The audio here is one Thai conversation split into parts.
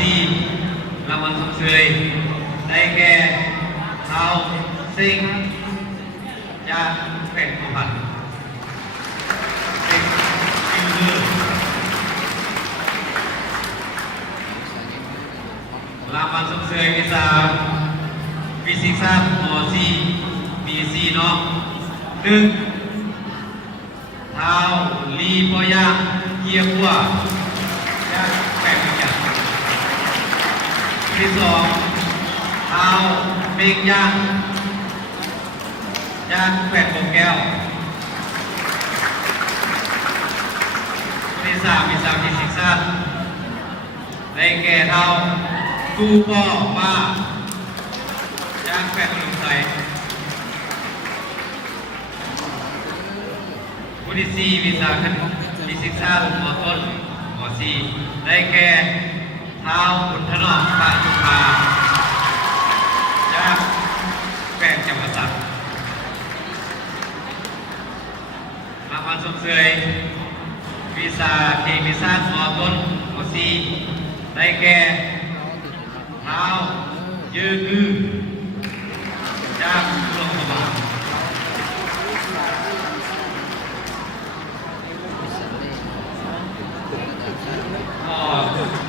สี่รางวัลสมเชยได้แก่เท้าซิงจากแผ่นผู้พันซิงคือรางวัลสมเชยวิชาฟิสิกส์ศาสตร์ม .4 ปี4เนาะ1เท้าลีปอยางเกียร์บัวจากแผ่นผู้พันที่2เท้าเบงยางจากแผ่นโปแก้วที่3วิชาฟิสิกส์ศาสตร์ได้แก่เท้าตูปอป้าจากแผ่นหลุมใสผู้ที่4วิชาฟิสิกส์ศาสตร์ม.ต้นม.4ได้แก่เท้าขุนถนอมพระจุฬาจากแผ่นจำปาสักรางวัลสมเชยวิชาเคมีศาสตร์ม.ต้นม.4ได้แก่เท้ายืดคือจากโรงพยาบาล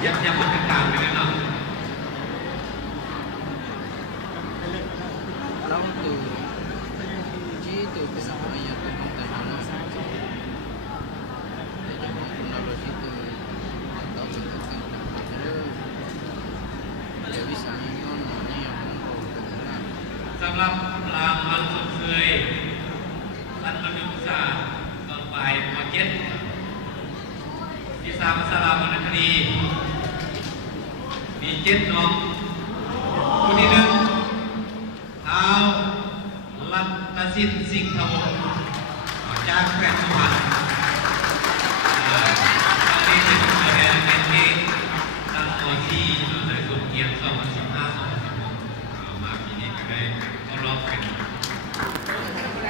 ยังมันกลางไปแล้วเนาะItu kesamaan tentang mana saja. Jadi menaruh situ atau tentang ada dia bisa minum ini yang membawa ketenangan. สำหรับรางวัลสมเชยท่านประยุกต์ศาสตร์ตอนปลายม .7 วิชาภาษาลาววรรณคดีมี7น้องผู้ที่1เท้ารัตสินสิงห์ทวงศ์จากแผ่นสุพรรณตอนนี้เป็นตัวแทนเป็นที่ตั้งตัวที่ในส่วนเกียรติ2015-2016มาปีนี้ก็ได้เข้ารอบเป็น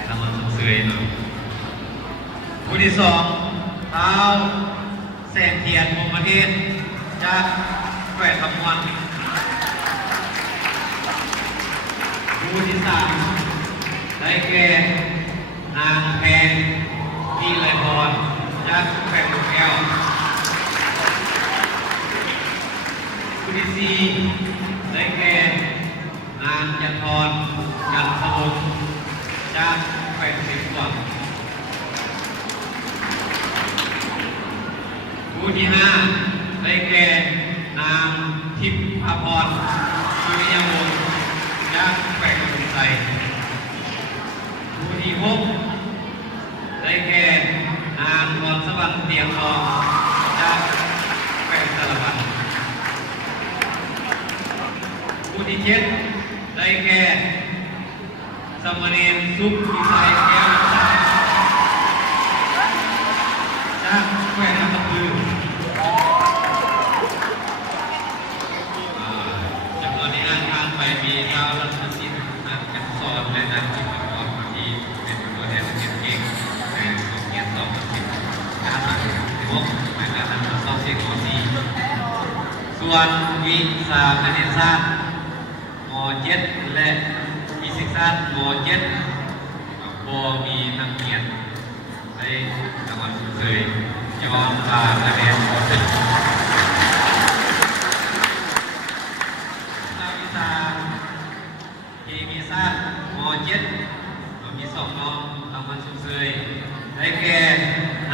รางวัลสมเชยหน่อยผู้ที่2เท้าแสงเทียนพรหมเทศจากแผ่นคำมวลผู้ที่3ได้แก่นางแพนที่ไรพรจากแผ่นแก้วผู้ที่4ได้แก่นางจันทรจันทวงศ์จากแผ่นสิบหวังผู้ที่5ได้แก่นางทิพย์อภรณ์สุริยวงศ์จากแผ่นสงสัยผู้ที่6ได้แก่นางพรสวรรค์เตียงทองจากแผ่นสารพันผู้ที่7ได้แก่สมณีสุขวิสัยแก้วจากแผ่นอัมพฤกษ์จำนวนที่นั่งทางไปมีเท้ารัตนสินนักจักรสอนและนักจิตวิทยาที่เป็นตัวแทนเก่งๆในโรงเรียน2010การศึกษา16ในการนำเข้าเสียงม .4 ส่วนวิชาคณิตศาสตร์ม .7 และฟิสิกส์ศาสตร์ม .7 บ่มีนักเรียนได้รางวัลสมเชยย้อนผ่านคะแนนม .1 วิชาเคมีศาสตร์ม .7 มี2น้องรางวัลสมเชยได้แก่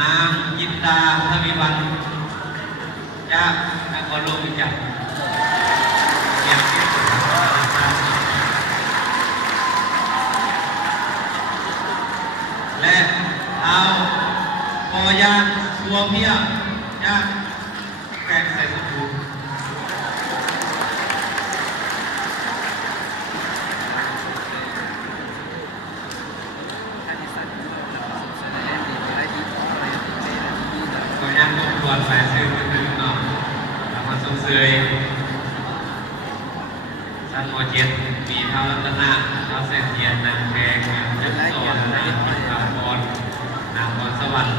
นางจินดาทวีวันจากนครหลวงวิจัยและเอาปอยางสัวเพียจากแผ่นใส่สบู่ก็ยังคงตรวจสายซื้อมือถือเนาะรางวัลสมเชยชั้นม .7 มีเท้ารัตนาเท้าแสงเทียนนางแพงจักรสอนนางพิมพ์พรนางพรสวรรค์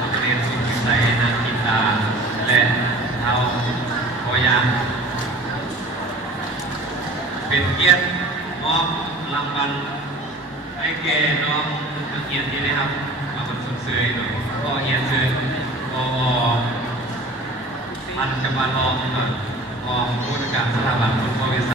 นักเรียนสุขวิสัยนางกินดาและเท้าพอยาง เป็นเกียรติมอบรางวัลให้แก่น้องนักเรียนที่ได้รับมาเป็นสุดเสยหน่อยก็เรียนเสยก็มันจะมาลองผู้จัดการสถาบันฟุตบอล